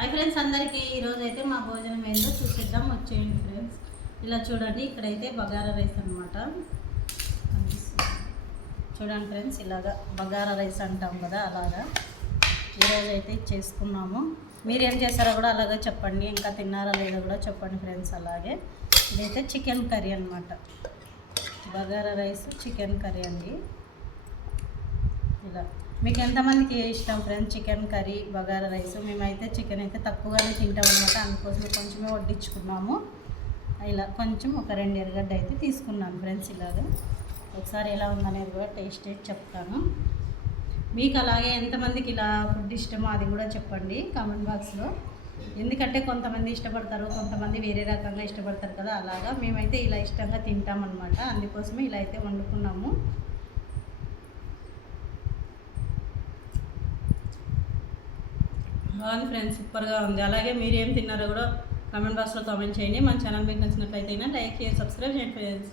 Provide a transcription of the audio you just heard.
Hi friends అందరికీ ఈరోజు అయితే మా భోజనం ఏందో చూసిద్దాం వచ్చేయండి ఫ్రెండ్స్. ఇలా చూడండి, ఇక్కడైతే బగారా రైస్ అనమాట. చూడండి ఫ్రెండ్స్, ఇలాగా బగారా రైస్ అంటాం కదా, అలాగా ఈరోజు అయితే చేసుకున్నాము. మీరేం చేస్తారో కూడా అలాగే చెప్పండి, ఇంకా తిన్నారా లేదో కూడా చెప్పండి ఫ్రెండ్స్. అలాగే ఇదైతే చికెన్ కర్రీ అనమాట, బగారా రైస్ చికెన్ కర్రీ అండి. ఇలా మీకు ఎంతమందికి ఇష్టం friends chicken curry bagara rice? మేమైతే చికెన్ అయితే తక్కువగానే తింటాం అనమాట, అందుకోసం కొంచెమే వడ్డించుకున్నాము. ఇలా కొంచెం ఒక 2 ఎర్రగడ్డ అయితే తీసుకున్నాను ఫ్రెండ్స్. ఇలాగా ఒకసారి ఎలా ఉందనేది కూడా టేస్ట్ చెప్తాను. మీకు అలాగే ఎంతమందికి ఇలా ఫుడ్ ఇష్టమో అది కూడా చెప్పండి కామెంట్ బాక్స్లో. ఎందుకంటే కొంతమంది ఇష్టపడతారు, కొంతమంది వేరే రకంగా ఇష్టపడతారు కదా, అలాగా మేమైతే ఇలా ఇష్టంగా తింటామన్నమాట. అందుకోసమే ఇలా అయితే వండుకున్నాము. బాగుంది ఫ్రెండ్స్, సూపర్గా ఉంది. అలాగే మీరు ఏం తిన్నారో కూడా కామెంట్ బాక్స్లో కామెంట్ చేయండి. మన ఛానల్ మీకు నచ్చినట్లయితే లైక్ చేయండి, సబ్స్క్రైబ్ చేయండి ఫ్రెండ్స్.